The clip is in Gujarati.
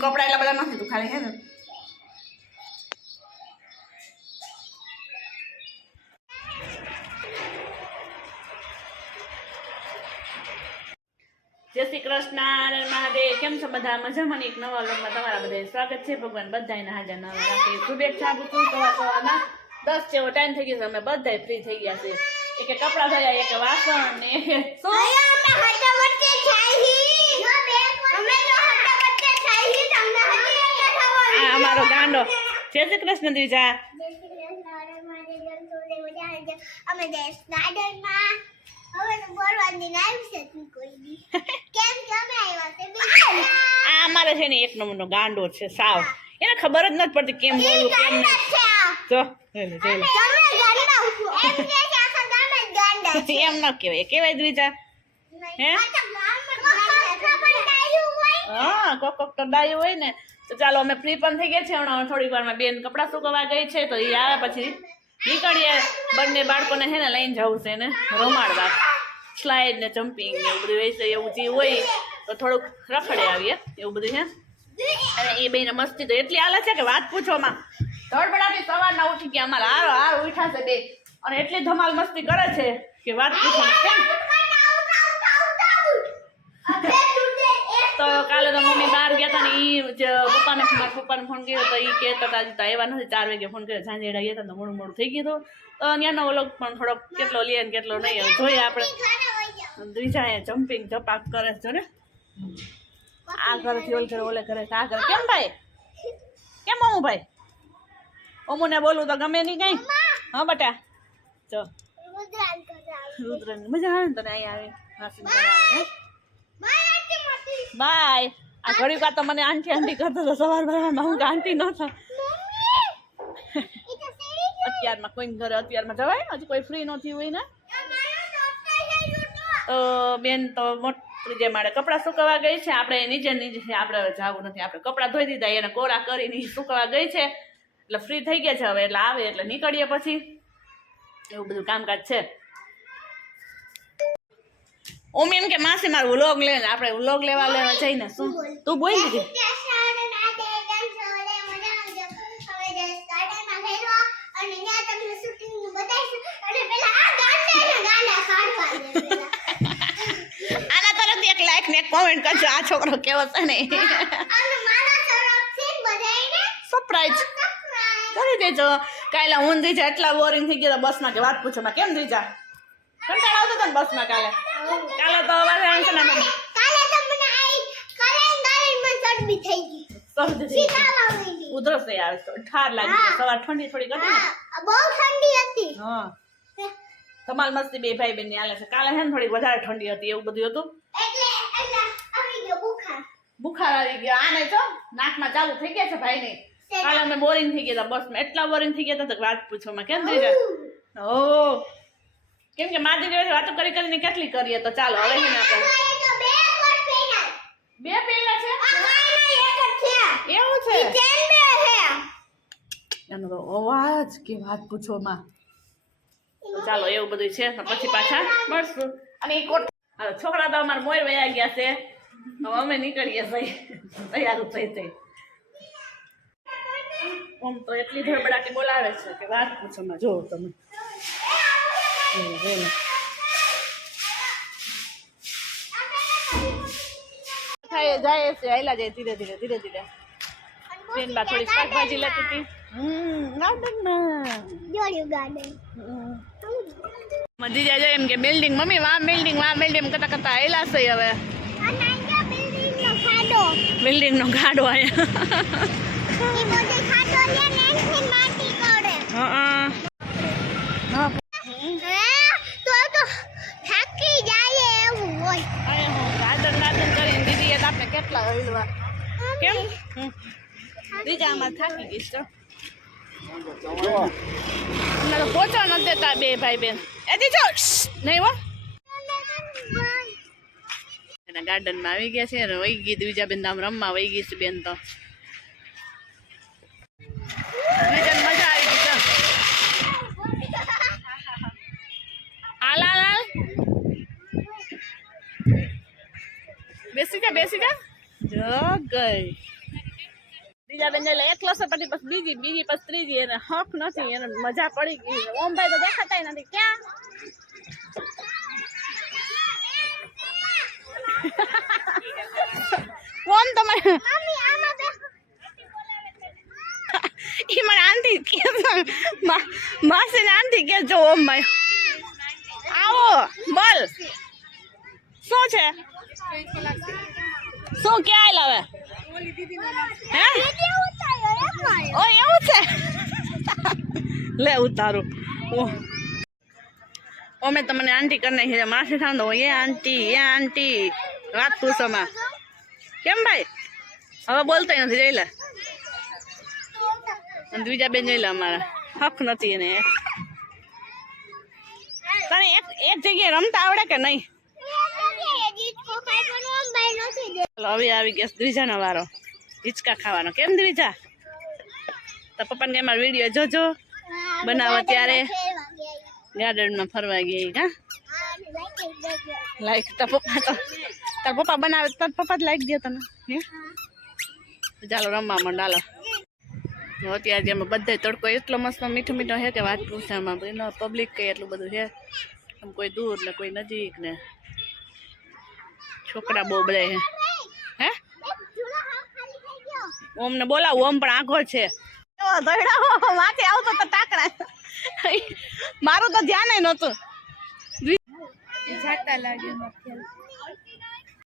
કપડા એટલા બધા નથી તું ખાલી હે ને? જય શ્રી કૃષ્ણ મહાદેવ. કેમ છો બધા? મજામાં મને એક નવા લોકમાં તમારા બધા સ્વાગત છે. ભગવાન બધાને હાજર નવા રાખે. શુભેચ્છા આપું છું. સવાર સવારના દસ જેવો ટાઈમ થઈ ગયો છે અમે બધા ફ્રી થઈ ગયા છે એક કપડા ધોયા એક વાસણ ને અમારો ગાંડો. જય શ્રી કૃષ્ણ દ્વિજા. અમે દેશ ગાર્ડનમાં હવે તો બોલવાની આવી કોઈ કેમ કે અમે આવ્યા છે આ અમારે છે ને એક નંબરનો ગાંડો છે સાવ. એને ખબર જ નથી પડતી કેમ બોલવું કેમ નહીં. જો જોઈ લે, તમે એમ ન કહેવાય. કેવાય દ્વિજા હે? હા કોક કોક તો ડાયું હોય ને. તો ચાલો અમે ફ્રી પણ થઈ ગયા છે હમણાં થોડીક વારમાં બેન કપડાં સુકવવા ગઈ છે તો એ આવે પછી નીકળીએ. બંને બાળકોને હે ને લઈને જવું છે ને રમાડવા. સ્લાઇડ ને જમ્પિંગ ને એવું બધું હોય છે એવું જે હોય તો થોડુંક રખડે આવીએ. એવું બધું હે. અને એ બેને મસ્તી તો એટલી હાલે છે કે વાત પૂછવામાં ધડબડાટી સવારના ઉઠી ગયા અમારા. હારો હારો ઉઠા છે બે. અને એટલી ધમાલ મસ્તી કરે છે કે વાત તો કાલે તો મમ્મી બહાર ગયા હતા ને ઈ જ પપ્પાને મારા પપ્પાને ફોન કર્યો તો ઈ કહેતા હતા હજી તો આવ્યા નથી. ચાર વાગે ફોન કર્યો સાંજે ગયા હતા તો મોડું મોડું થઈ ગયું હતું. તો ત્યાંનો ઓલો પણ થોડોક કેટલો લે ને કેટલો નહીં જોઈએ આપણે. દ્વિજા અહીંયા જમ્પિંગ જપાક કરે છે ને. આ ઘરથી ઓલ ઘરે ઓલે ઘરે. આ ઘરે. કેમ ભાઈ? કેમ હું ભાઈ અમુને બોલું તો ગમે નહીં કઈ. હા બટા? જો. રુદ્રની. મજા આવે ને તને અહીંયા આવે બાય. આ ઘડી વાર તો મને આંટી આંટી કરતો હતો સવાર સવારમાં હું આંટી ન થા. અત્યારમાં કોઈ ઘરે અત્યારમાં જવાય? હજી કોઈ ફ્રી નથી હોય ને? તો બેન તો મોટી જે મારે કપડાં સુકવવા ગઈ છે. આપણે નીચે નીચે આપણે જવું નથી. આપણે કપડાં ધોઈ દીધા એને કોરા કરીને સુકવા ગઈ છે. એટલે ફ્રી થઈ ગયા છે હવે એટલે આવે એટલે નીકળીએ પછી. એવું બધું કામકાજ છે. ઓમ એમ કે માસી મારું વ્લોગ લે આપણે વ્લોગ લેવા લેવા જઈને શું? તું બોલી લીધી આના તરફ એક લાઈક ને એક કોમેન્ટ કરજો આ છોકરો કેવો છે ને. સરપ્રાઈઝ કરી દેજો કાલે હું દીજા એટલા બોરિંગ થઈ ગયા બસમાં કે વાત પૂછો માં કેમ દીજા કંટાળ આવતો હતો ને બસમાં કાલે? કાલે તો અવાજ આવે છે ને આમ. થઈ થઈ આવી. ઉધરસ ઠાર લાગી. સવાર ઠંડી થોડી હા, બહુ ઠંડી હતી. હા. ધમાલ મસ્તી બે ભાઈ બેન હાલે છે. કાલે છે ને થોડી વધારે ઠંડી હતી એવું બધું હતું. બુખાર. આવી ગયો. આને તો નાકમાં ચાલુ થઈ ગયા છે ભાઈ ને કાલે અમે બોરિંગ થઈ ગયા હતા બસમાં એટલા બોરિંગ થઈ ગયા હતા તો વાત પૂછવામાં કેમ થઈ જાય ઓ કેમ કે માજી દિવસે વાતો કરી કરીને કેટલી કરીએ તો ચાલો હવે છે ને આપણે એ તો બે કોટ પહેર્યા. બે પેલા છે આ કાંઈના એક જ છે. એવું છે ચેન બે છે. એનો તો અવાજ કે વાત પૂછોમાં તો ચાલો એવું બધું છે તો પછી પાછા મળશું અને એ કોટ હાલો, છોકરા તો અમારા મોર વયા ગયા છે હવે અમે નીકળીએ ભાઈ તૈયાર થઈ થઈ આમ તો એટલી ધડબડાટી બોલાવે છે કે વાત પૂછોમાં જો તમે. બોલો બોલો. થાય જાય છે આયલા જાય ધીરે ધીરે ધીરે ધીરે. બેન બા થોડી શાકભાજી લેતી હતી. ગાર્ડનમાં મજી જાય એમ કે બિલ્ડિંગ મમ્મી વા બિલ્ડિંગ વા બિલ્ડિંગ કરતા કરતા આયલા છે હવે. બિલ્ડિંગ નો ગાડો આયા. કેટલા હલવા કેમ બે ભાઈ બેન એ દીજો નહીં હો એના ગાર્ડનમાં આવી ગયા છે અને વહી ગઈ બીજા બેન આમ રમવા વહી ગઈ છે બેન તો. બેસી જા બેસી જા જગ ગઈ બીજા બેન એટલે એક લસર પટી પછી બીજી બીજી પછી ત્રીજી એને હક નથી એને મજા પડી ગઈ ઓમભાઈ તો દેખાતા નથી ક્યાં ઓમ તમારે મમ્મી આમાં બે ઈ મને આંટી કે માસી ને આંટી કે જો ઓમ ભાઈ આવો બોલ શું છે શું ક્યાં લાવે હે? ઓ એવું છે? લે, ઉતારું. ઓમે તમને આંટી કરી છે. માસી સાંધો એ આંટી એ આંટી. વાત પૂછોમાં કેમ ભાઈ? હવે બોલતા નથી, જઈ લે. બીજા બેન જઈ લે અમારા. હક નથી એને. તને એક એક જગ્યાએ રમતા આવડે કે નહીં? હવે આવી ગયા દ્વિજાનો વારો. હિંચકા ખાવાનો. કેમ દ્વિજા તો પપ્પાને કે મારો વીડિયો જોજો. બનાવો ત્યારે. ગાર્ડનમાં ફરવા ગઈ, હા? લાઈક તો પપ્પા તો તાર પપ્પા બનાવે તો પપ્પા જ લાઈક દે તને, હે? ચાલો, રમવા માંડ. અત્યારે જેમાં બધે તડકો એટલો મસ્ત મીઠો મીઠો છે કે વાત પૂછામાં પબ્લિક કઈ એટલું બધું હે કોઈ દૂર ને કોઈ નજીક ને. છોકરા બહુ બધા હે? ઓમ ને બોલાવું ઓમ પણ આંખો છે. માથે આવતો તો ટાકરા. મારું તો ધ્યાન નહોતું. જાતા લાગે મફેલ